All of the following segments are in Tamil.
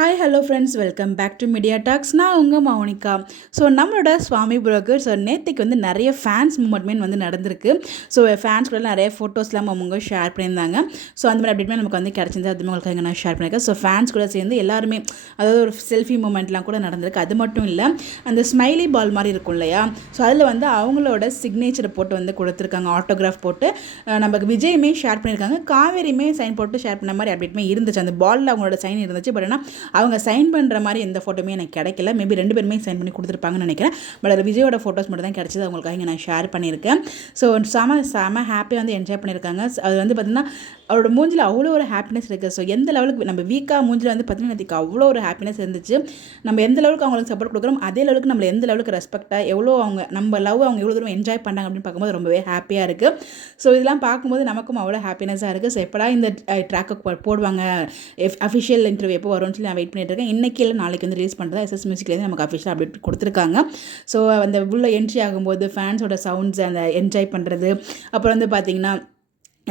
Hi hello friends, welcome back to media talks. நான் உங்கள் மௌனிகா. ஸோ நம்மளோட சுவாமி புரோக்கர் ஸோ நேற்றுக்கு வந்து நிறைய ஃபேன்ஸ் மூமெண்ட்மே வந்து நடந்திருக்கு. ஸோ ஃபேன்ஸ் கூட நிறைய ஃபோட்டோஸ்லாம் அவங்க ஷேர் பண்ணியிருந்தாங்க. ஸோ அந்த மாதிரி அப்டேட்மே நமக்கு வந்து கிடச்சிருந்து அதுவுமே உங்களுக்கு நான் ஷேர் பண்ணியிருக்கேன். ஸோ ஃபேன்ஸ் கூட சேர்ந்து எல்லாருமே அதாவது ஒரு செல்ஃபி மூமெண்ட்லாம் கூட நடந்திருக்கு. அது மட்டும் இல்லை, அந்த ஸ்மைலி பால் மாதிரி இருக்கும் இல்லையா, ஸோ அதில் வந்து அவங்களோட சிக்னேச்சரை போட்டு வந்து கொடுத்துருக்காங்க, ஆட்டோகிராஃப் போட்டு. நமக்கு விஜயுமே ஷேர் பண்ணியிருக்காங்க, காவேரியுமே சைன் போட்டு ஷேர் பண்ண மாதிரி அப்டேட்மே இருந்துச்சு. அந்த பாலில் அவங்களோட சைன் இருந்துச்சு. பட் ஆனால் அவங்க சைன் பண்ணுற மாதிரி எந்த ஃபோட்டோமே எனக்கு கிடைக்கல. மேபி 2 பேருமே சைன் பண்ணி கொடுத்துருப்பாங்கன்னு நினைக்கிறேன். பட் அது விஜயோட ஃபோட்டோஸ் மட்டும் தான் கிடச்சிது. அவங்களுக்காக இங்கே நான் ஷேர் பண்ணியிருக்கேன். ஸோ செம ஹாப்பியாக வந்து என்ஜாய் பண்ணியிருக்காங்க. அது வந்து பார்த்திங்கன்னா அவரோட மூஞ்சில் அவ்வளோ ஒரு ஹாப்பினஸ் இருக்குது. ஸோ எந்த லெவலுக்கு நம்ம வீக்காக மூஞ்சில் வந்து பார்த்திங்கன்னா எனக்கு அவ்வளோ ஒரு ஹாப்பினஸ் இருந்துச்சு. நம்ம எந்த லெவலுக்கு அவங்களுக்கு சப்போர்ட் கொடுக்குறோம், அதே லெவலுக்கு நம்மளை எந்த லெவலுக்கு ரெஸ்பெக்டாக எவ்வளோ நம்ம லவ் அவங்க எவ்வளோ தூரம் என்ஜாய் பண்ணாங்க அப்படின்னு பார்க்கும்போது ரொம்பவே ஹாப்பியாக இருக்குது. ஸோ இதெல்லாம் பார்க்கும்போது நமக்கும் அவ்வளோ ஹாப்பினஸாக இருக்குது. ஸோ எப்படா இந்த ட்ராக்கு போடுவாங்க, அஃபிஷியல் இன்டர்வியூ எப்போ வரும்னு சொல்லி நான் வெயிட் பண்ணிட்டு இருக்கேன். இன்றைக்கி இல்லை நாளைக்கு வந்து ரிலீஸ் பண்ணுறதா எஸ்எஸ் மியூசிக்லேருந்து நமக்கு அஃபிஷியல் அப்டேட் கொடுத்துருக்காங்க. ஸோ அந்த உள்ள என்ட்ரி ஆகும்போது ஃபேன்ஸோட சவுண்ட்ஸ் அந்த என்ஜாய் பண்ணுறது, அப்புறம் வந்து பார்த்திங்கன்னா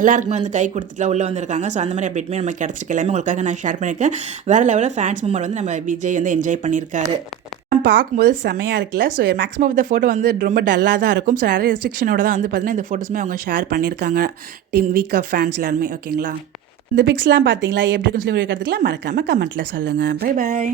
எல்லாருக்குமே வந்து கை கொடுத்துட்டுலாம் உள்ளே வந்திருக்காங்க. ஸோ அந்த மாதிரி அப்டேட்மே நமக்கு கிடச்சிருக்கு. எல்லாமே உங்களுக்காக நான் ஷேர் பண்ணியிருக்கேன். வேறு லெவலில் ஃபேன்ஸ் மூமெண்ட் வந்து நம்ம விஜய் வந்து என்ஜாய் பண்ணியிருக்காரு. பார்க்கும்போது செமையாக இருக்குல்ல. So maximum of the photo வந்து ரொம்ப டல்லாக தான் இருக்கும். ஸோ நிறைய ரெஸ்ட்ரிக்ஷனோட தான் வந்து பார்த்திங்கன்னா இந்த ஃபோட்டோஸுமே அவங்க ஷேர் பண்ணியிருக்காங்க, டீம் வீக் ஆஃப் ஃபேன்ஸ் எல்லாருமே. ஓகேங்களா, இந்த பிக்ஸ்லாம் பார்த்தீங்களா எப்படி இருக்குன்னு சொல்லி இருக்கிறதுக்குலாம் மறக்காமல் கமெண்ட்டில் சொல்லுங்கள். Bye bye.